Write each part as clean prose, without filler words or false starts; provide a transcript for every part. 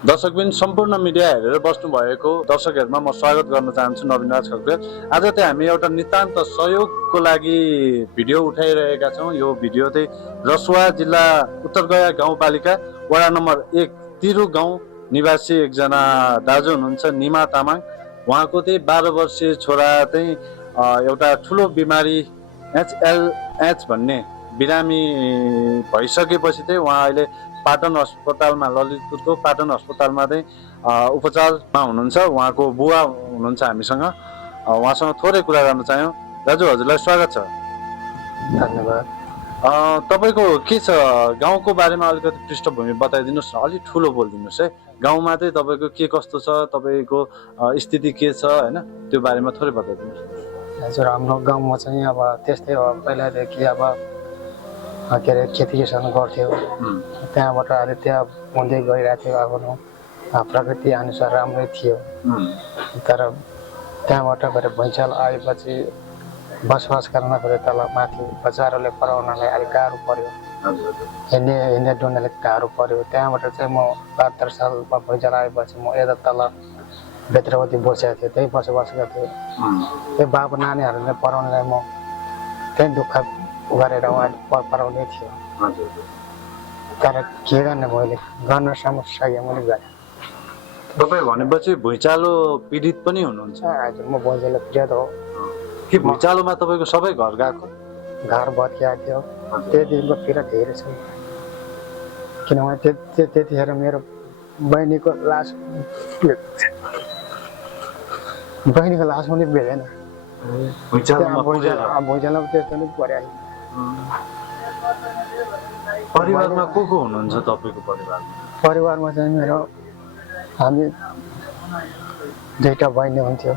दर्शकबिन सम्पूर्ण मिडिया हेरेर बस्नुभएको दर्शकहरुमा म स्वागत गर्न चाहन्छु नवीन राज खड्का। आज चाहिँ हामी एउटा नितान्त सहयोगको लागि भिडियो उठाइरहेका छौँ। यो भिडियो चाहिँ रसुवा जिल्ला उत्तरगया गाउँपालिका वडा नम्बर 1 तिरु गाउँ निवासी एकजना दाजु हुनुहुन्छ निमा तामाङ। उहाँको चाहिँ 12 वर्षीय छोरा चाहिँ एउटा ठुलो बिमारी HLH भन्ने बिरामी भइसकेपछि चाहिँ उहाँ अहिले पाटन अस्पतालमा ललितपुरको पाटन अस्पतालमा चाहिँ उपचारमा हुनुहुन्छ। उहाँको बुवा हुनुहुन्छ हामीसँग। उहाँसँग थोरै कुरा गर्न चाह्यौँ। दाजु हजुरलाई स्वागत छ। धन्यवाद। तपाईँको के छ गाउँको बारेमा अलिकति पृष्ठभूमि बताइदिनुहोस् न, अलिक ठुलो बोलिदिनुहोस् है। गाउँमा चाहिँ तपाईँको के कस्तो छ, तपाईँको स्थिति के छ होइन, त्यो बारेमा थोरै बताइदिनुहोस्। हजुर, हाम्रो गाउँमा चाहिँ अब त्यस्तै हो। पहिलादेखि अब के अरे खेती किसान गर्थ्यो, त्यहाँबाट अहिले त्यहाँ हुँदै गइरहेको थियो। अब प्रकृति अनुसार राम्रै थियो, तर त्यहाँबाट फेरि भुइँचालो आएपछि बसोबास गर्न फेरि तल माथि बजारले पराउनलाई अलिक गाह्रो पर्यो, हिँड्ने डुल्नेले गाह्रो पर्यो। त्यहाँबाट चाहिँ म 72 सालमा भुइँचालो आएपछि म यता तल भित्रवती बसेको थिएँ, त्यही बसोबास गर्थेँ। त्यो बाबु नानीहरूले पढाउनलाई म त्यही दुःख गरेर उहाँ पढाउँदै थियो। तर के गर्ने, मैले गर्न समस्या मैले गरेँ। तपाईँ भनेपछि भुइँचालो पीडित पनि हुनुहुन्छ? हजुर, म भुइँचालो पीडित हो। के भुइँचालोमा तपाईँको सबै घर गएको? घर भत्किएको थियो। त्यतिको पीडा धेरै छ, किनभने त्यतिखेर मेरो बहिनीको लास पनि भेटेन। भुइँचालोमा त्यस्तो नै पर्यो। परिवारमा को हुनुहुन्छ तपाईँको परिवारमा? परिवारमा चाहिँ हामी दुईवटा बहिनी हुन्थ्यो।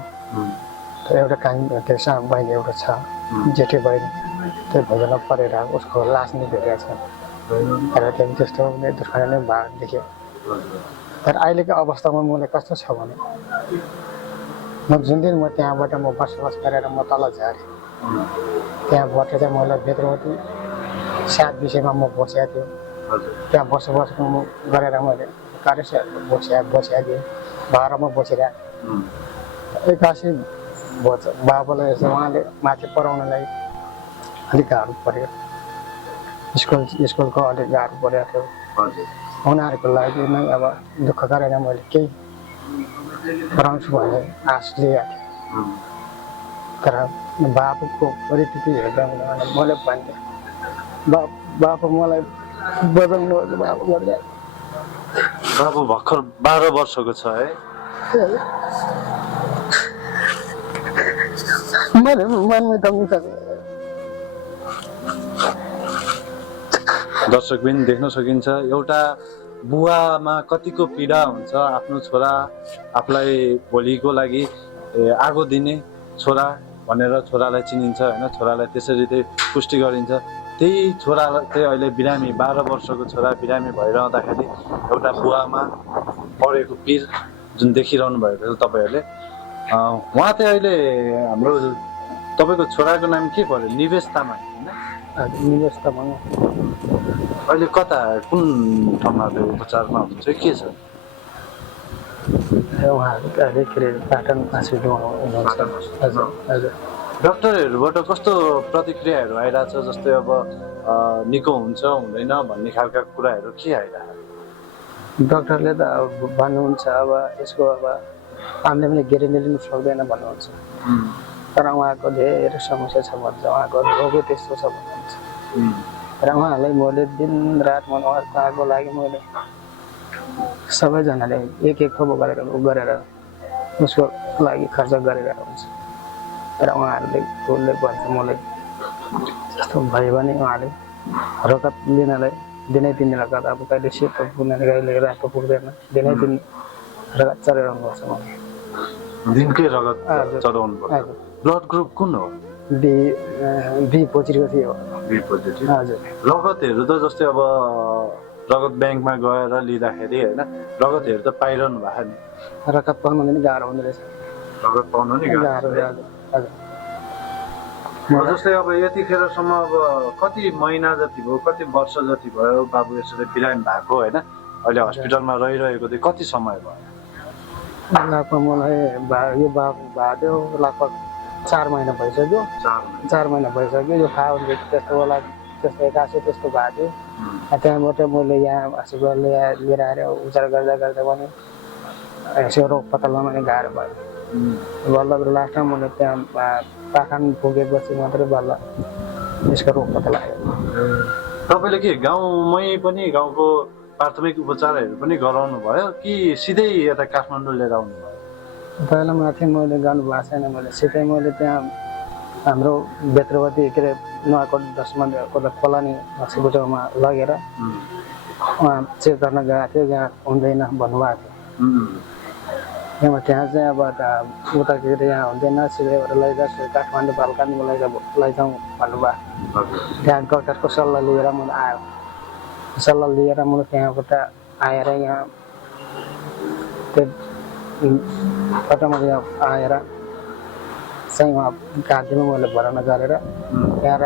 एउटा त्यो सानो बहिनी एउटा छ, जेठी बहिनी, त्यो भुइँचालो परेर उसको लास नै भेटेको छ। तर त्यो त्यस्तो दुःख नै भएको देख्यो। तर अहिलेको अवस्थामा मलाई कस्तो छ भने, म जुन दिन म त्यहाँबाट म बसोबास गरेर म तल झरेँ, त्यहाँबाट चाहिँ मलाई भित्रवती 7 विषयमा म बसेको थियो। त्यहाँ बसोबास गरेर मैले कार्य बसेको थिएँ, भाडामा बसिरहेको। एक्कासी बाबालाई यसो उहाँले माथि पढाउनलाई अलिक गाह्रो पर्यो, स्कुलको अलिक गाह्रो परेको थियो। उनीहरूको लागि नै अब दुःख गरेर मैले केही पढाउँछु भन्ने आश लिएको थिएँ। तर बाबुको परिस्थिति हेर्दा मैले भन्थेँ, बाबु मलाई बचाउनु बाबु गर्दा। बाबु भर्खर 12 वर्षको छ है? मैले मनमै दम्नु सक्छ। दर्शकबिन देख्न सकिन्छ एउटा बुवामा कतिको पीडा हुन्छ। आफ्नो छोरा आफूलाई भोलिको लागि आगो दिने छोरा भनेर छोरालाई चिनिन्छ होइन, छोरालाई त्यसरी चाहिँ पुष्टि गरिन्छ। त्यही छोरा चाहिँ अहिले बिरामी, 12 वर्षको छोरा बिरामी भइरहँदाखेरि एउटा बुवामा परेको पीर जुन देखिरहनु भएको छ तपाईँहरूले। उहाँ चाहिँ अहिले हाम्रो तपाईँको छोराको नाम के पर्यो? निवेश तामाङ होइन? निवेश तामाङ। अहिले कता, कुन ठाउँमा उपचारमा हुनुहुन्छ, के छ? उहाँहरू अहिले के अरे पाटन हस्पिटलमा हुनुहुन्छ। हजुर हजुर। डक्टरहरूबाट कस्तो प्रतिक्रियाहरू आइरहेछ? जस्तै अब निको हुन्छ हुँदैन भन्ने खालका कुराहरू के आइरहेछ? डक्टरले त अब भन्नुहुन्छ अब यसको अब हामीले पनि ग्यारेन्टी लिनु सक्दैन भन्नुहुन्छ। तर उहाँको धेरै समस्या छ भन्छ, उहाँको रोगै त्यस्तो छ भन्नुहुन्छ। र उहाँहरूलाई मैले दिनरात उहाँहरूको लागि मैले सबैजनाले एक थोपो गरेर उसको लागि खर्च गरेर हुन्छ। तर उहाँहरूले उसले भन्छ मलाई जस्तो भयो भने उहाँले रगत लिनलाई दिनै 3 दिन रगत, अब कहिले सेतो पुग्दैन, कहिले रातो पुग्दैन, दिनै 3 रगत चढाउनुपर्छ। दिनकै रगत चढाउनु पर्छ। ब्लड ग्रुप कुन हो? बी पोजिटिभ थियो। B positive. हजुर। रगतहरू त जस्तै अब रगत ब्याङ्कमा गएर लिँदाखेरि होइन, रगतहरू त पाइरहनु भएको नि? रगत पाउनु पनि गाह्रो हुँदो रहेछ। रगत पाउनु नि गाह्रो। जस्तै अब यतिखेरसम्म अब कति महिना जति भयो, कति वर्ष जति भयो बाबु यसरी बिरामी भएको होइन? अहिले हस्पिटलमा रहिरहेको चाहिँ कति समय भयो? लगभग मलाई यो भयो लगभग 4 महिना भइसक्यो। 4 महिना भइसक्यो। यो फाउन्ड त्यस्तो होला त्यस्तो एक्कासी त्यस्तो भएको थियो। त्यहाँबाट मैले यहाँ हस्पिटल लिएर आएर उपचार गर्दा गर्दा पनि यसो रोग पत्ता लगाउन गाह्रो भयो। बल्ल लास्टमा मैले त्यहाँ पाखा पुगेपछि मात्रै बल्ल यसको रोग पत्ता लाग्यो। तपाईँले के गाउँमै पनि गाउँको प्राथमिक उपचारहरू पनि गराउनु भयो कि सिधै यता काठमाडौँ लिएर आउनु भयो? पहिला माथि मैले गर्नुभएको छैन। मैले सिधै मैले त्यहाँ हाम्रो बेत्रवती के अरे नुवाकोट 10 माइलको फलानी हस्पिटलमा लगेर उहाँ चेक गर्न गएको थियो। यहाँ हुँदैन भन्नुभएको थियो। त्यहाँ चाहिँ अब उता के अरे यहाँ हुँदैन सिधैबाट लैजाऊ काठमाडौँ बालकानीमा लैजाउँ भन्नुभयो। त्यहाँ डक्टरको सल्लाह लिएर मलाई आयो। सल्लाह लिएर मैले त्यहाँबाट आएर यहाँ मैले आएर चाहिँ उहाँ घाँटीमा मैले भर्ना गरेर त्यहाँ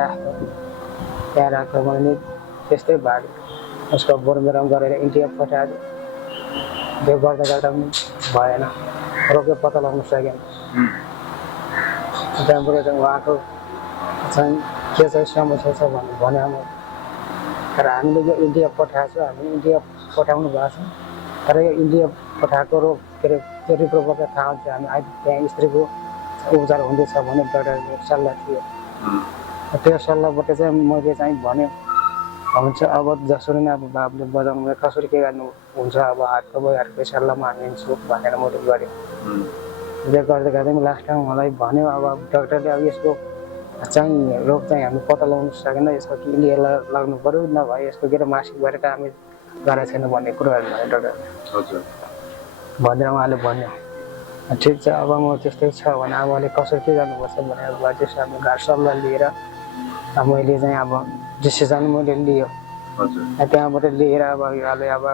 राख्दा मैले त्यस्तै भाग्यो। उसको बोरमेराम गरेर इन्डिया पठाएर त्यो गर्दा गर्दा पनि भएन। रोगै पत्ता लगाउन सकेन। त्यहाँबाट चाहिँ उहाँको चाहिँ के चाहिँ समस्या छ भने तर हामीले यो इन्डिया पठाएको छ। हामी इन्डिया पठाउनु भएको छ। तर यो इन्डिया पठाएको रोग के अरे त्यो रिपोर्टबाट थाहा हुन्छ हामी अहिले त्यहाँ स्त्रीको उपचार हुँदैछ भने डक्टरको सल्लाह थियो। त्यो सल्लाहबाट चाहिँ मैले चाहिँ भन्यो हुन्छ अब जसरी नै अब बाबुले बजाउनु कसरी के गर्नु हुन्छ अब हातको हातको सल्लाहमा हामी हिँड्छु भनेर मैले गरेँ। त्यो गर्दै गर्दै लास्टमा मलाई भन्यो अब डक्टरले अब यसको चाहिँ रोग चाहिँ हामी पत्ता लगाउनु सकेन। यसको कि इन्डिया लाग्नु पऱ्यो नभए यसको के अरे मासिक भएर हामी गरेको छैन भन्ने कुराहरू भन्यो डक्टरले। भनेर उहाँले भन्यो ठिक छ अब म त्यस्तै छ भने अब अहिले कसरी के गर्नुपर्छ भनेर त्यसो हामी घर सल्लाह लिएर मैले चाहिँ अब डिसिजन मैले लियो। त्यहाँबाट लिएर अब अहिले अब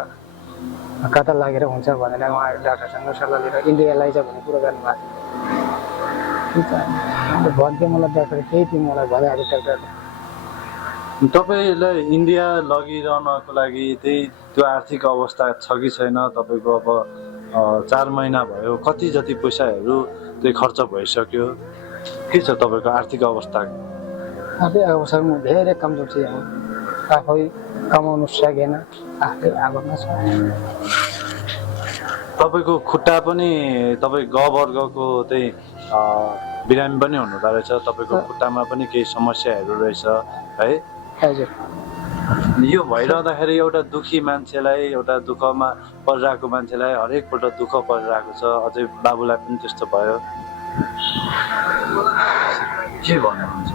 कता लागेर हुन्छ भनेर उहाँ डाक्टरसँग सल्लाह लिएर इन्डिया लैजा भन्ने कुरो गर्नुभएको थियो। ठिक छ भन्थ्यो मलाई डाक्टर केही थियो मलाई भनिहाल्यो डाक्टरले। तपाईँलाई इन्डिया लगिरहनको लागि त्यही त्यो आर्थिक अवस्था छ कि छैन? तपाईँको अब 4 महिना भयो कति जति पैसाहरू त्यही खर्च भइसक्यो के छ तपाईँको आर्थिक अवस्था? आफै अवस्थामा धेरै कमजोर थिएँ। आफै कमाउनु सकेन। आफै आगोमा छ। तपाईँको खुट्टा पनि तपाईँ ग वर्गको त्यही बिरामी पनि हुनुहुँदो रहेछ। तपाईँको खुट्टामा पनि केही समस्याहरू रहेछ है? हजुर। यो भइरहँदाखेरि एउटा दुखी मान्छेलाई एउटा दुःखमा परिरहेको मान्छेलाई हरेकपल्ट दुःख परिरहेको छ। अझै बाबुलाई पनि त्यस्तो भयो के भन्नुहुन्छ?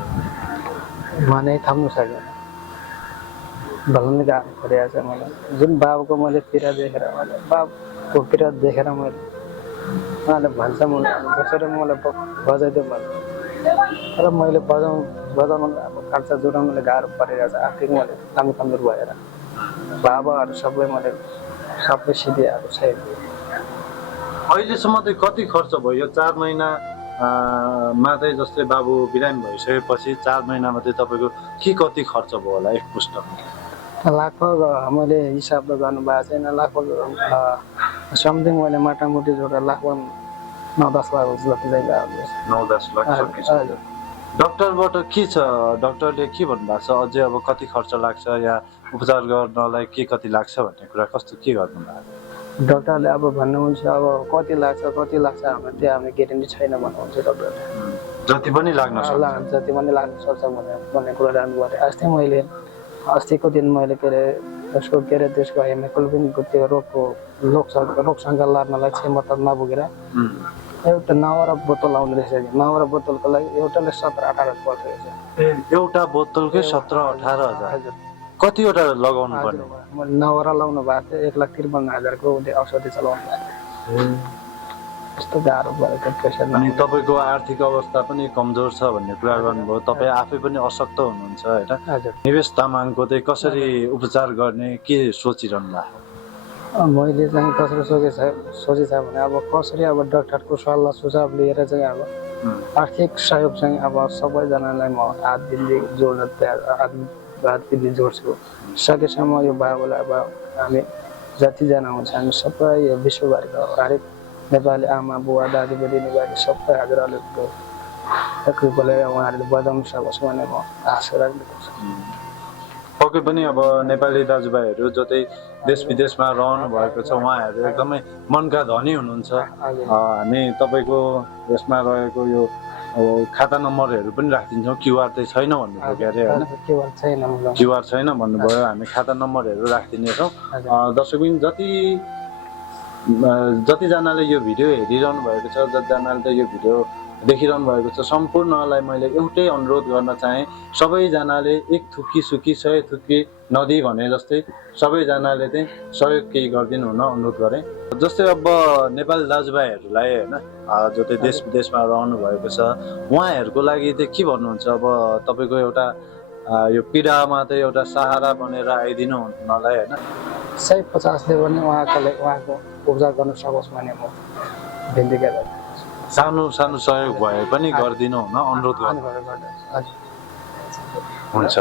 भने थाम्नु सकेन। भल्न गाह्रो परिरहेको छ मलाई। जुन बाबुको मैले पीडा देखेर बाबुको पीडा देखेर मैले उहाँले भन्छ मलाई जसरी मलाई बजाइदियो मैले तर मैले बजाउनु अब खर्च जोडाउनुलाई गाह्रो परिरहेको छ। आर्थिक मैले कमी कमजोर भएर बाबाहरू सबै सिधिहरू छैन। अहिलेसम्म चाहिँ कति खर्च भयो यो 4 महिना मात्रै? जस्तै बाबु बिरामी भइसकेपछि 4 महिनामा चाहिँ तपाईँको के कति खर्च भयो होला एक पुस्तकमा? लगभग मैले हिसाब त गर्नुभएको छैन। लगभग समथिङ मैले मोटामोटी जोडेर लगभग 9-10 लाख जति चाहिँ गयो। 9-10 लाख सकिसक्यो। डक्टरबाट के छ? डक्टरले के भन्नुभएको छ? अझै अब कति खर्च लाग्छ या उपचार गर्नलाई के कति लाग्छ भन्ने कुरा कस्तो के गर्नु भएको? डक्टरले अब भन्नुहुन्छ अब कति लाग्छ हाम्रो त्यो हाम्रो ग्यारेन्टी छैन भन्नुहुन्छ डक्टरले। जति पनि लाग्न सक्छ भन्ने कुरा जान्नुभयो। अस्तिको दिन मैले के अरे त्यसको हेमोग्लोबिनको त्यो रोगसँग लड्नलाई क्षमता नपुगेर एउटा नवरा बोतल आउँदो रहेछ। नवरा बोतलको लागि एउटाले 17-18 पर्छ रहेछ। एउटा बोतलकै 17-18 हजार? कतिवटा लगाउनु पर्ने? मैले नवरा लाउनु भएको थियो 1,53,000 को औषधि चलाउनु भएको थियो। यस्तो गाह्रो भएको पैसा। अनि तपाईँको आर्थिक अवस्था पनि कमजोर छ भन्ने कुरा गर्नुभयो। तपाईँ आफै पनि अशक्त हुनुहुन्छ होइन? निवेश तामाङको चाहिँ कसरी उपचार गर्ने के सोचिरहनु भएको? मैले चाहिँ कसरी सोचेछ भने अब कसरी अब डक्टरको सल्लाह सुझाव लिएर चाहिँ अब आर्थिक सहयोग चाहिँ अब सबैजनालाई म हात दिँदै जोड्छु। सकेसम्म यो बाबुलाई अब हामी जतिजना हुन्छ हामी सबै यो विश्वभरिको हरेक नेपाली आमा बुवा दाजुबडी नेपाली सबै हजुरहरूले कृपया उहाँहरूले बजाउनु सकोस् भन्ने म आशा राख्दछु। पक्कै पनि अब नेपाली दाजुभाइहरू जतै देश विदेशमा रहनु भएको छ उहाँहरू एकदमै मनका धनी हुनुहुन्छ। हामी तपाईँको यसमा रहेको यो खाता नम्बरहरू पनि राखिदिन्छौँ। क्युआर चाहिँ छैन भन्नुभयो के अरे होइन? क्युआर छैन भन्नुभयो। हामी खाता नम्बरहरू राखिदिनेछौँ। दर्शकबिन जतिजनाले यो भिडियो हेरिरहनु भएको छ, जतिजनाले यो भिडियो देखिरहनु भएको छ, सम्पूर्णलाई मैले एउटै अनुरोध गर्न चाहे, सबैजनाले एक थुकी सुकी 100 थुकी नदी भने जस्तै सबैजनाले चाहिँ सहयोग केही गरिदिनु हुन अनुरोध गरेँ। जस्तै अब नेपाली दाजुभाइहरूलाई होइन जतै देश विदेशमा रहनु भएको छ उहाँहरूको लागि चाहिँ के भन्नुहुन्छ? अब तपाईँको एउटा यो पीडामा चाहिँ एउटा सहारा बनेर आइदिनु हुनलाई होइन 150ले पनि उहाँको उपचार गर्न सकोस् भन्ने म बिन्ती गर्दछु। सानो सानो सहयोग भए पनि गरिदिनु हुन अनुरोध गर्छु। हुन्छ,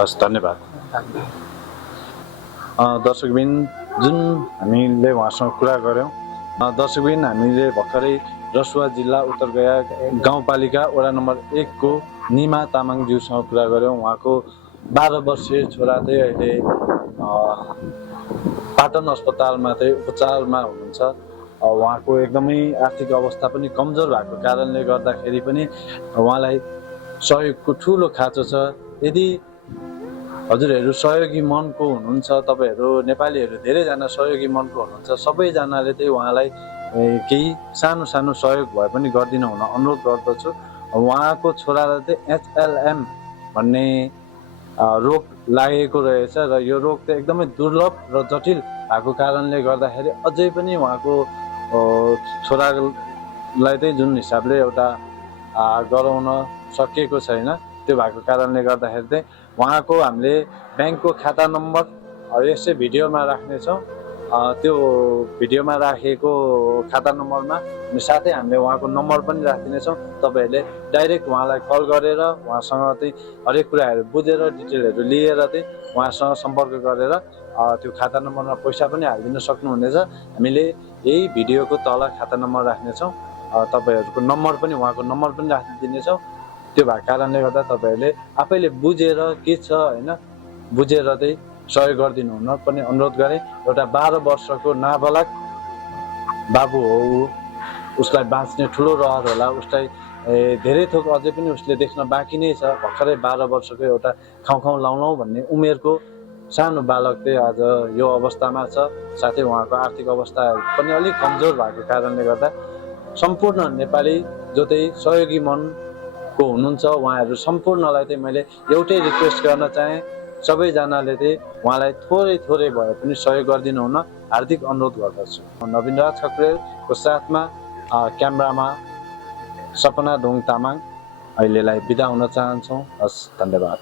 हस् धन्यवाद। दर्शकबिन जुन हामीले उहाँसँग कुरा गऱ्यौँ, दर्शकबिन हामीले भर्खरै रसुवा जिल्ला उत्तरगया गाउँपालिका वडा नम्बर 1 को निमा तामाङज्यूसँग कुरा गऱ्यौँ। उहाँको 12 वर्षीय छोरा चाहिँ अहिले पाटन अस्पतालमा चाहिँ उपचारमा हुनुहुन्छ। उहाँको एकदमै आर्थिक अवस्था पनि कमजोर भएको कारणले गर्दाखेरि पनि उहाँलाई सहयोगको ठुलो खाँचो छ। यदि हजुरहरू सहयोगी मनको हुनुहुन्छ, तपाईँहरू नेपालीहरू धेरैजना सहयोगी मनको हुनुहुन्छ, सबैजनाले चाहिँ उहाँलाई केही सानो सानो सहयोग भए पनि गरिदिनु हुन अनुरोध गर्दछु। उहाँको छोरालाई चाहिँ HLM भन्ने रोग लागेको रहेछ र यो रोग चाहिँ एकदमै दुर्लभ र जटिल भएको कारणले गर्दाखेरि अझै पनि उहाँको छोरालाई चाहिँ जुन हिसाबले एउटा गराउन सकिएको छैन, त्यो भएको कारणले गर्दाखेरि चाहिँ उहाँको हामीले ब्याङ्कको खाता नम्बर यसै भिडियोमा राख्नेछौँ। त्यो भिडियोमा राखेको खाता नम्बरमा साथै हामीले उहाँको नम्बर पनि राखिदिनेछौँ। तपाईँहरूले डाइरेक्ट उहाँलाई कल गरेर उहाँसँग चाहिँ हरेक कुराहरू बुझेर डिटेलहरू लिएर चाहिँ उहाँसँग सम्पर्क गरेर त्यो खाता नम्बरमा पैसा पनि हालिदिन सक्नुहुनेछ। हामीले यही भिडियोको तल खाता नम्बर राख्नेछौँ। तपाईँहरूको नम्बर पनि उहाँको नम्बर पनि राखिदिनेछौँ। त्यो भएको कारणले गर्दा तपाईँहरूले आफैले बुझेर के छ होइन बुझेर चाहिँ सहयोग गरिदिनु हुन पनि अनुरोध गरेँ। एउटा 12 वर्षको नाबालक बाबु हो, उसलाई बाँच्ने ठुलो रहर होला। उसलाई धेरै थोक अझै पनि उसले देख्न बाँकी नै छ। भर्खरै 12 वर्षको एउटा खाउँ लाउँ भन्ने उमेरको सानो बालक चाहिँ आज यो अवस्थामा छ। साथै उहाँको आर्थिक अवस्था पनि अलिक कमजोर भएको कारणले गर्दा सम्पूर्ण नेपाली जो चाहिँ सहयोगी मनको हुनुहुन्छ उहाँहरू सम्पूर्णलाई चाहिँ मैले एउटै रिक्वेस्ट गर्न चाहेँ, सबैजनाले चाहिँ उहाँलाई थोरै भए पनि सहयोग गरिदिनु हुन हार्दिक अनुरोध गर्दछु। नवीन राज खक्रेलको साथमा क्यामेरामा सपना ढुङ तामाङ अहिलेलाई बिदा हुन चाहन्छौँ। हस्, धन्यवाद।